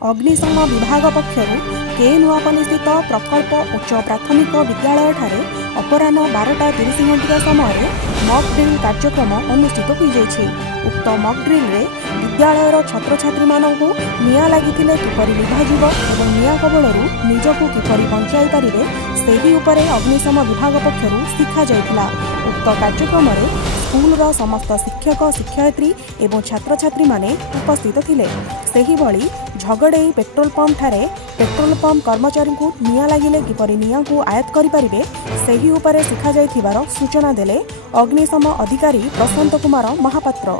अग्निशम विभाग पक्षर के नुआपल्ली स्थित प्रकल्प उच्च प्राथमिक विद्यालय ठारे अपराह्न 12:30 समय मक ड्रिल कार्यक्रम अनुष्ठित हो उक्त मक ड्रिल रे विद्यालयर छात्र छात्री मानक निया लगी किपरि लिभाजिब और निया कबलरू निजकू किपरि बंचाई पारिबे सेही उपरे अग्निशम विभाग पक्षर शिखा जाइतिला। उक्त कार्यक्रम स्कूलर समस्त शिक्षक शिक्षयित्री एवं छात्र छात्री माने उपस्थित थिले। सेही भली झगड़े पेट्रोल पंप ठारे पेट्रोल पंप कर्मचारी को निया लागिले किपरि निया को आयत्त करि पारिबे सेही उपरे शिखा जाइथिबार सूचना देले अग्निशम अधिकारी प्रशांत कुमार महापात्र।